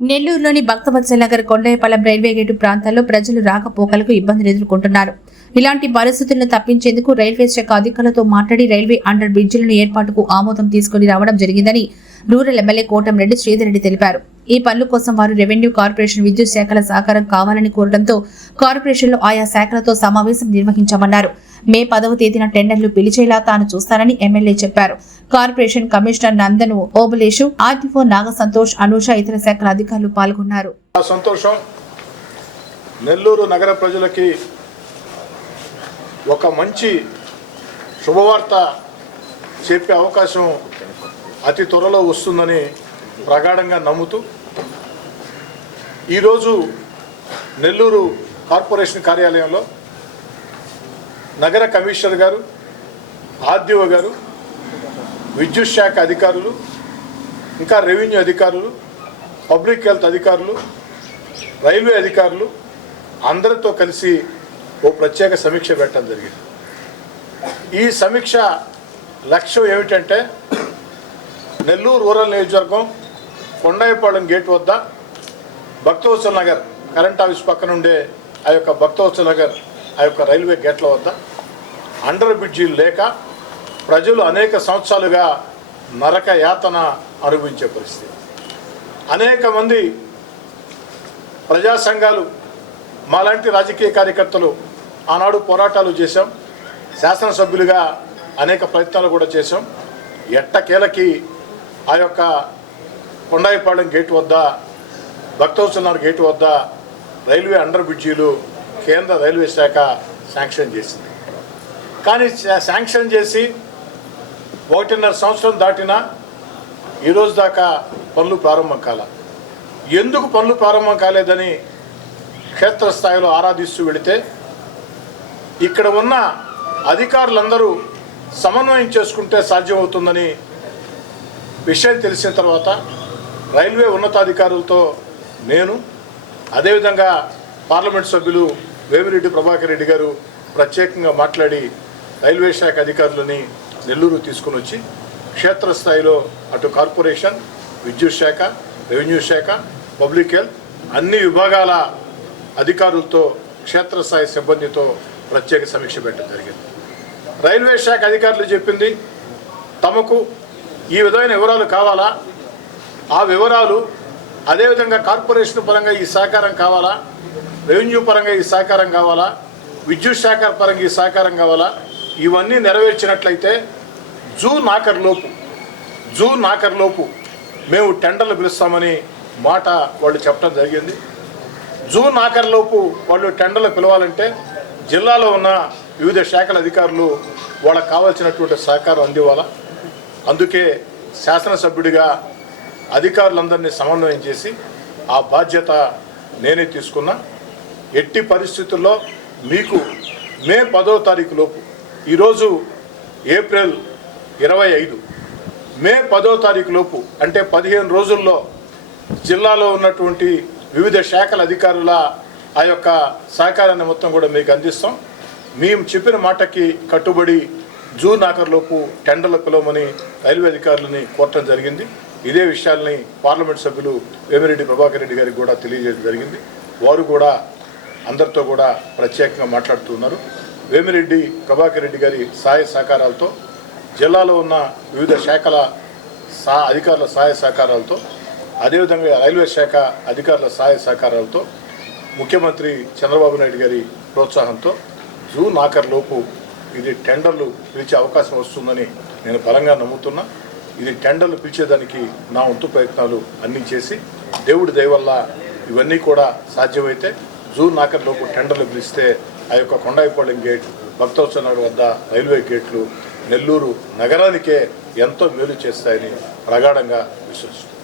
నెల్లూరులోని Bhaktavatsala Nagar railway gate ప్రాంతాల్లో ప్రజలు రాకపోకలకు ఇబ్బందులు ఎదుర్కొంటున్నారు. ఇలాంటి పరిస్థితులను తప్పించేందుకు రైల్వే శాఖ అధికారులతో మాట్లాడి రైల్వే అండర్ బ్రిడ్జిలను ఏర్పాటుకు ఆమోదం తీసుకుని రావడం జరిగిందని రూరల్ ఎమ్మెల్యే కోటంరెడ్డి శ్రీధర్రెడ్డి తెలిపారు. ఈ పనుల కోసం వారు రెవెన్యూ కార్పొరేషన్ విద్యుత్ శాఖల సహకారం కావాలని కోరడంతో కార్పొరేషన్లో ఆయా శాఖలతో సమావేశం నిర్వహించామన్నారు. మే పదవ తేదీన టెండర్లు పిలిచేలా తాను చూస్తానని ఎమ్మెల్యే చెప్పారు. కార్పొరేషన్ కమిషనర్ నందను ఓబులేషు ఆర్టీఓ నాగ సంతోష్ అనూష ఇతర శాఖల అధికారులు పాల్గొన్నారు. సంతోషం నెల్లూరు నగర ప్రజలకి ఒక మంచి శుభవార్త చెప్పే అవకాశం అతి త్వరలో వస్తుందని ప్రగాఢంగా నమ్ముతూ ఈరోజు నెల్లూరు కార్పొరేషన్ కార్యాలయంలో నగర కమిషనర్ గారు ఆర్డీఓ గారు విద్యుత్ శాఖ అధికారులు ఇంకా రెవెన్యూ అధికారులు పబ్లిక్ హెల్త్ అధికారులు రైల్వే అధికారులు అందరితో కలిసి ఓ ప్రత్యేక సమీక్ష పెట్టడం జరిగింది. ఈ సమీక్ష లక్ష్యం ఏమిటంటే నెల్లూరు రూరల్ నియోజకవర్గం కొండాయిపాలెం గేట్ వద్ద భక్తవత్సల నగర్ కరెంట్ ఆఫీస్ పక్కన ఉండే ఆ యొక్క భక్తవత్సల నగర్ ఆ యొక్క రైల్వే గేట్ల వద్ద అండర్ బ్రిడ్జీలు లేక ప్రజలు అనేక సంవత్సరాలుగా నరక యాతన అనుభవించే పరిస్థితి. అనేక మంది ప్రజా సంఘాలు మాలాంటి రాజకీయ కార్యకర్తలు ఆనాడు పోరాటాలు చేశాం. శాసనసభ్యులుగా అనేక ప్రయత్నాలు కూడా చేశాం. ఎట్టకేలకి ఆ యొక్క కొండాయిపాళెం గేట్ వద్ద భక్తవత్సలనార్ గేట్ వద్ద రైల్వే అండర్ బ్రిడ్జీలు కేంద్ర రైల్వే శాఖ శాంక్షన్ చేసింది. కానీ శాంక్షన్ చేసి ఒకటిన్నర సంవత్సరం దాటినా ఈరోజు దాకా పనులు ప్రారంభం కాల. ఎందుకు పనులు ప్రారంభం కాలేదని క్షేత్రస్థాయిలో ఆరాధిస్తూ వెళితే ఇక్కడ ఉన్న అధికారులందరూ సమన్వయం చేసుకుంటే సాధ్యమవుతుందని విషయం తెలిసిన తర్వాత రైల్వే ఉన్నతాధికారులతో నేను అదేవిధంగా పార్లమెంట్ సభ్యులు వేమిరెడ్డి ప్రభాకర్ రెడ్డి గారు ప్రత్యేకంగా మాట్లాడి రైల్వే శాఖ అధికారులని నెల్లూరు తీసుకుని వచ్చి క్షేత్రస్థాయిలో అటు కార్పొరేషన్ విద్యుత్ శాఖ రెవెన్యూ శాఖ పబ్లిక్ హెల్త్ అన్ని విభాగాల అధికారులతో క్షేత్రస్థాయి సిబ్బందితో ప్రత్యేక సమీక్ష పెట్టడం జరిగింది. రైల్వే శాఖ అధికారులు చెప్పింది తమకు ఈ విధమైన వివరాలు కావాలా? ఆ వివరాలు అదేవిధంగా కార్పొరేషన్ పరంగా ఈ సహకారం కావాలా? రెవెన్యూ పరంగా ఈ సహకారం కావాలా? విద్యుత్ శాఖ పరంగా ఈ సహకారం కావాలా? ఇవన్నీ నెరవేర్చినట్లయితే జూన్ ఆఖరిలోపు జూన్ ఆఖరిలోపు మేము టెండర్లు పిలుస్తామని మాట వాళ్ళు చెప్పడం జరిగింది. జూన్ ఆఖరిలోపు వాళ్ళు టెండర్లు పిలవాలంటే జిల్లాలో ఉన్న వివిధ శాఖల అధికారులు వాళ్ళకి కావాల్సినటువంటి సహకారం అందివ్వాలా? అందుకే శాసనసభ్యుడిగా అధికారులందరినీ సమన్వయం చేసి ఆ బాధ్యత నేనే తీసుకున్నా. ఎట్టి పరిస్థితుల్లో మీకు మే పదో తారీఖు లోపు ఈరోజు ఏప్రిల్ ఇరవై ఐదు మే పదో తారీఖు లోపు అంటే పదిహేను రోజుల్లో జిల్లాలో ఉన్నటువంటి వివిధ శాఖల అధికారుల ఆ యొక్క సహకారాన్ని మొత్తం కూడా మీకు అందిస్తాం. మేము చెప్పిన మాటకి కట్టుబడి జూన్ ఆఖరులోపు టెండర్లు పిలవమని రైల్వే అధికారులని కోరటం జరిగింది. ఇదే విషయాల్ని పార్లమెంట్ సభ్యులు వేమిరెడ్డి ప్రభాకర్ రెడ్డి గారికి కూడా తెలియజేయడం జరిగింది. వారు కూడా అందరితో కూడా ప్రత్యేకంగా మాట్లాడుతున్నారు వేమిరెడ్డి ప్రభాకర్ రెడ్డి గారి సహాయ సహకారాలతో జిల్లాలో ఉన్న వివిధ శాఖల సా అధికారుల సహాయ సహకారాలతో అదేవిధంగా రైల్వే శాఖ అధికారుల సహాయ సహకారాలతో ముఖ్యమంత్రి చంద్రబాబు నాయుడు గారి ప్రోత్సాహంతో జూన్ ఆఖరిలోపు ఇది టెండర్లు పిలిచే అవకాశం వస్తుందని నేను బలంగా నమ్ముతున్నా. ఇది టెండర్లు పిలిచేదానికి నా వంతు ప్రయత్నాలు అన్నీ చేసి దేవుడి దయవల్ల ఇవన్నీ కూడా సాధ్యమైతే జూన్ ఆఖరిలోపు టెండర్లు పిలిస్తే ఆ యొక్క కొండాయిపాళెం గేట్ భక్తోత్సవ నగర్ వద్ద రైల్వే గేట్లు నెల్లూరు నగరానికే ఎంతో మేలు చేస్తాయని ప్రగాఢంగా విశ్వసిస్తున్నాను